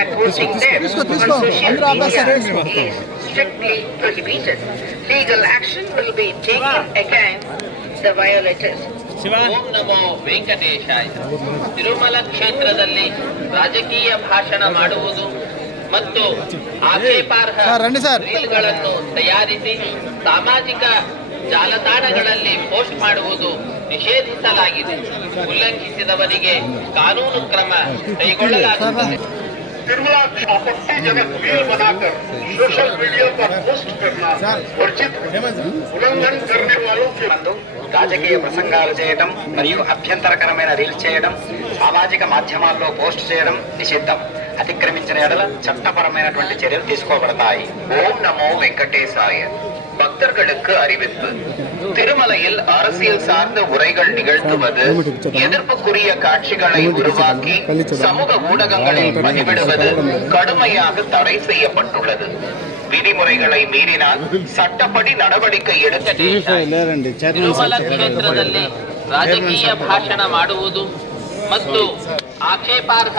and posting them on social media is strictly prohibited. Legal action will be taken against the violators. ಓಂ ನಮೋ ವೆಂಕಟೇಶಾಯ. ತಿರುಮಲ ಕ್ಷೇತ್ರದಲ್ಲಿ ರಾಜಕೀಯ ಭಾಷಣ ಮಾಡುವುದು ಮತ್ತು ಆಕ್ಷೇಪಾರ್ಹ ರೀಲ್ಗಳನ್ನು ತಯಾರಿಸಿ ಸಾಮಾಜಿಕ ಜಾಲತಾಣಗಳಲ್ಲಿ ಪೋಸ್ಟ್ ಮಾಡುವುದು ನಿಷೇಧಿಸಲಾಗಿದೆ. ಉಲ್ಲಂಘಿಸಿದವರಿಗೆ ಕಾನೂನು ಕ್ರಮ ಕೈಗೊಳ್ಳಲಾಗುತ್ತದೆ. तिरुमला आपत्तिजनक रील बनाकर सोशल मीडिया पर पोस्ट करना वर्जित, उल्लंघन करने वालों के రాజకీయ ప్రసంగాలు చేయడం మరియు అభ్యంతరకరమైన రీల్స్ చేయడం, సామాజిక మాధ్యమాల్లో పోస్ట్ చేయడం నిషిద్ధం. అతిక్రమించిన ఎడల చట్టపరమైనటువంటి చర్యలు తీసుకోబడతాయి. ஓம் நமோ வெங்கடேசாய. பக்தர்களுக்கு அறிவிப்பு. திருமலையில் அரசியல் சார்ந்த உரைகள் நிகழ்த்துவது, எதிர்ப்புக்குரிய காட்சிகளை உருவாக்கி சமூக ஊடகங்களில் பதிவிடுவது கடுமையாக தடை செய்யப்பட்டுள்ளது. ವಿಧಿಮುறைகளை ಮೀರಿனால் ಸಟ್ಟಪಡಿ நடவடிக்கை எடுக்க. ತಿರುಮಲ ಕ್ಷೇತ್ರದಲ್ಲಿ ರಾಜಕೀಯ ಭಾಷಣ ಮಾಡುವುದು ಮತ್ತು ಆಕ್ಷೇಪಾರ್ಹ